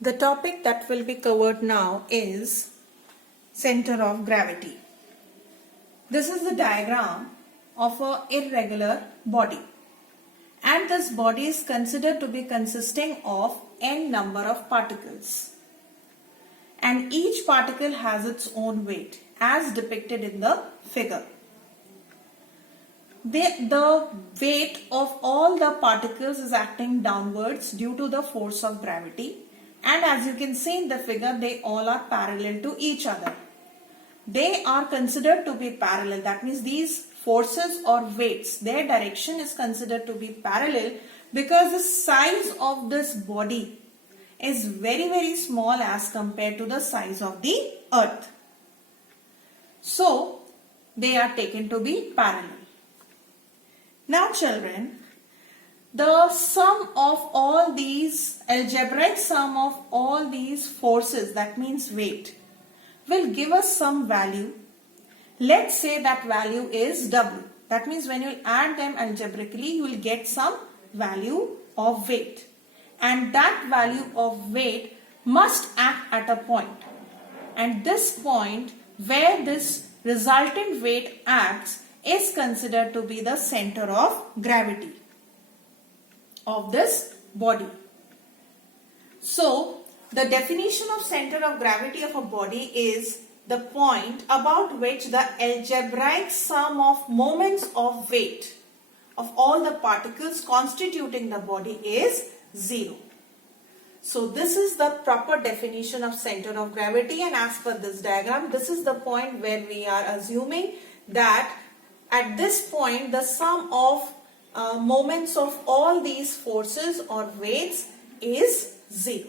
The topic that will be covered now is center of gravity. This is the diagram of an irregular body, and this body is considered to be consisting of n number of particles, and each particle has its own weight as depicted in the figure. The weight of all the particles is acting downwards due to the force of gravity, and as you can see in the figure, they all are parallel to each other. They are considered to be parallel. That means these forces or weights, their direction is considered to be parallel because the size of this body is very small as compared to the size of the earth. So they are taken to be parallel. Now children, the sum of all these, algebraic sum of all these forces, that means weight, will give us some value. Let's say that value is W. That means when you add them algebraically, you will get some value of weight. And that value of weight must act at a point. And this point where this resultant weight acts is considered to be the center of gravity of this body. So, the definition of center of gravity of a body is the point about which the algebraic sum of moments of weight of all the particles constituting the body is 0. So, this is the proper definition of center of gravity, and as per this diagram, this is the point where we are assuming that at this point the sum of moments of all these forces or weights is 0.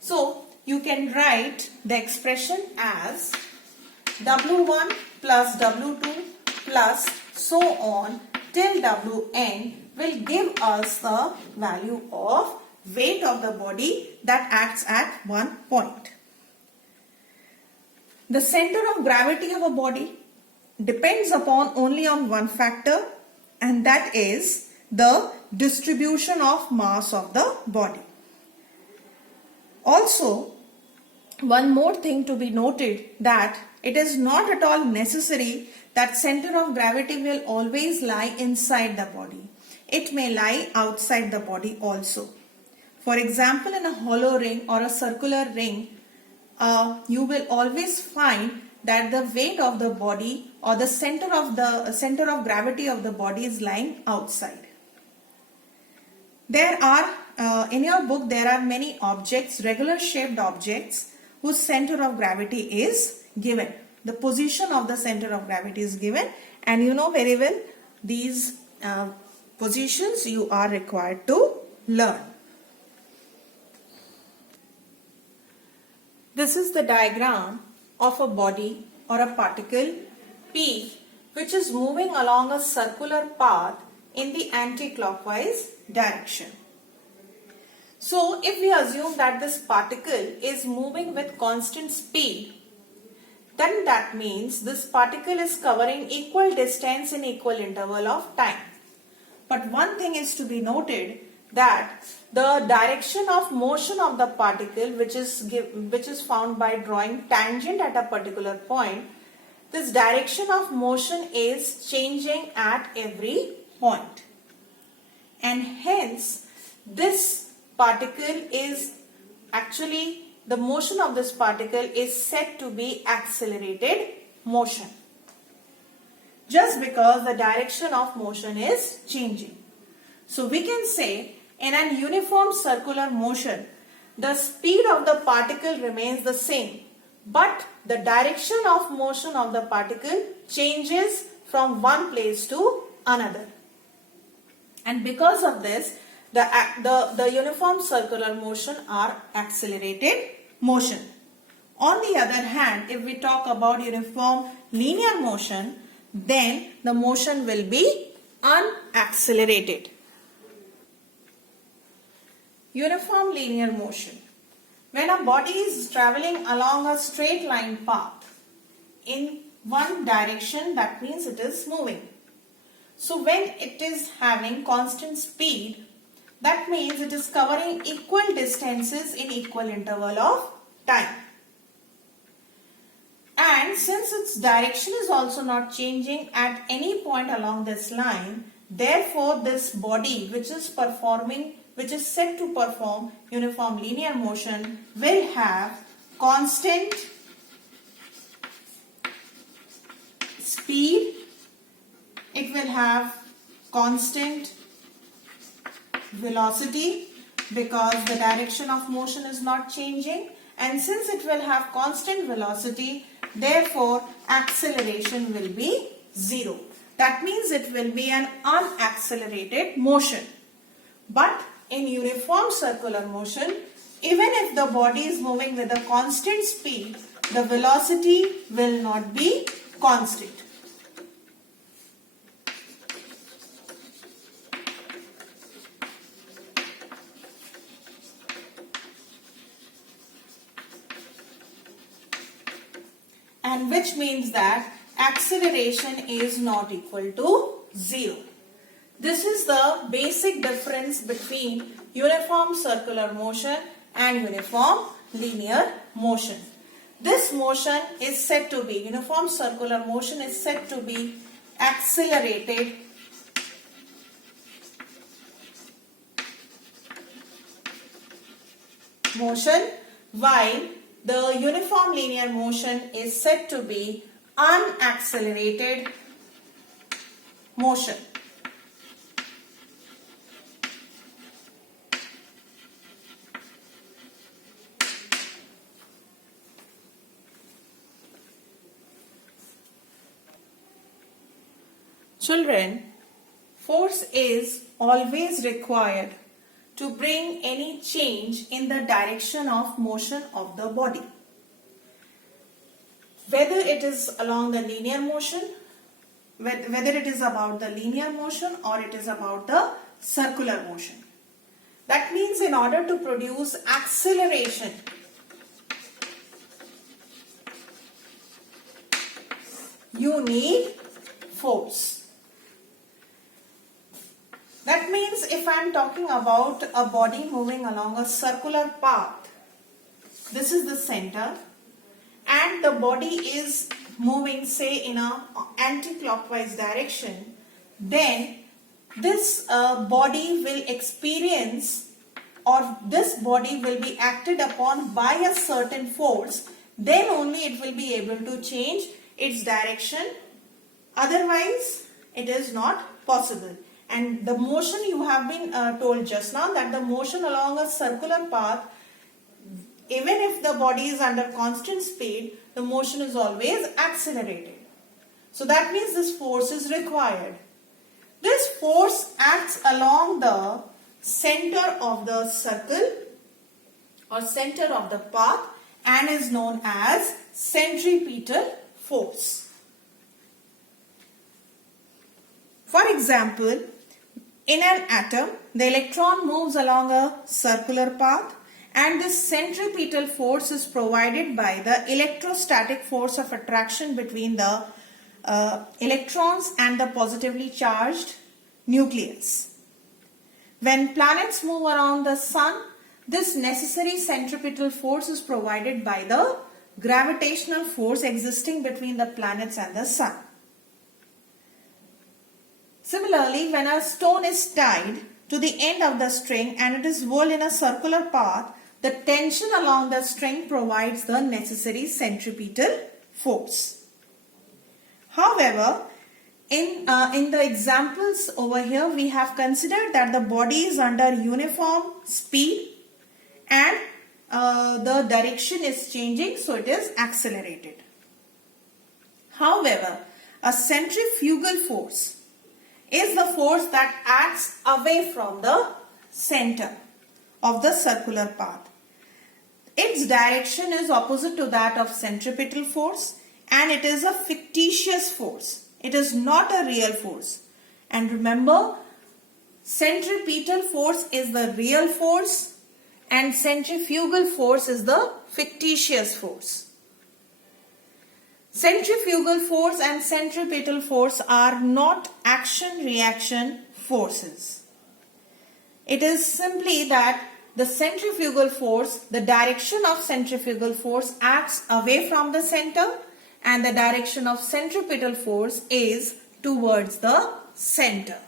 So, you can write the expression as W1 plus W2 plus so on till Wn will give us the value of weight of the body that acts at one point. The center of gravity of a body depends upon only on one factor, and that is the distribution of mass of the body. Also, one more thing to be noted, that it is not at all necessary that center of gravity will always lie inside the body. It may lie outside the body also. For example, in a hollow ring or a circular ring, you will always find that the weight of the body or the center of gravity of the body is lying outside. There are, in your book, there are many objects, regular shaped objects, whose center of gravity is given. The position of the center of gravity is given, and you know very well these positions you are required to learn. This is the diagram of a body or a particle P which is moving along a circular path in the anti-clockwise direction. So, if we assume that this particle is moving with constant speed, then that means this particle is covering equal distance in equal interval of time. But one thing is to be noted, that the direction of motion of the particle, which is found by drawing tangent at a particular point, this direction of motion is changing at every point, and hence this particle is actually, the motion of this particle is said to be accelerated motion, just because the direction of motion is changing. So we can say, in an uniform circular motion, the speed of the particle remains the same, but the direction of motion of the particle changes from one place to another. And because of this, the uniform circular motion are accelerated motion. On the other hand, if we talk about uniform linear motion, then the motion will be unaccelerated. Uniform linear motion. When a body is traveling along a straight line path in one direction, that means it is moving. So when it is having constant speed, That means it is covering equal distances in equal interval of time. And since its direction is also not changing at any point along this line, therefore this body which is set to perform uniform linear motion will have constant speed, it will have constant velocity because the direction of motion is not changing, and since it will have constant velocity, therefore acceleration will be 0. That means it will be an unaccelerated motion. But in uniform circular motion, even if the body is moving with a constant speed, the velocity will not be constant. And which means that acceleration is not equal to 0. This is the basic difference between uniform circular motion and uniform linear motion. This motion is said to be, uniform circular motion is said to be accelerated motion, while the uniform linear motion is said to be unaccelerated motion. Children, force is always required to bring any change in the direction of motion of the body. Whether it is along the linear motion, whether it is about the linear motion or it is about the circular motion. That means in order to produce acceleration, you need force. That means if I am talking about a body moving along a circular path, this is the center, and the body is moving, say, in a anti-clockwise direction, then this body will experience, or this body will be acted upon by a certain force, then only it will be able to change its direction. Otherwise, it is not possible. And the motion, you have been told just now that the motion along a circular path, even if the body is under constant speed, the motion is always accelerated. So that means this force is required. This force acts along the center of the circle or center of the path and is known as centripetal force. For example, in an atom, the electron moves along a circular path, and this centripetal force is provided by the electrostatic force of attraction between the electrons and the positively charged nucleus. When planets move around the sun, this necessary centripetal force is provided by the gravitational force existing between the planets and the sun. Similarly, when a stone is tied to the end of the string and it is whirled in a circular path, the tension along the string provides the necessary centripetal force. However, in the examples over here, we have considered that the body is under uniform speed and the direction is changing, so it is accelerated. However, a centrifugal force is the force that acts away from the center of the circular path. Its direction is opposite to that of centripetal force, and it is a fictitious force. It is not a real force. And remember, centripetal force is the real force and centrifugal force is the fictitious force. Centrifugal force and centripetal force are not action-reaction forces. It is simply that the centrifugal force, the direction of centrifugal force acts away from the center and the direction of centripetal force is towards the center.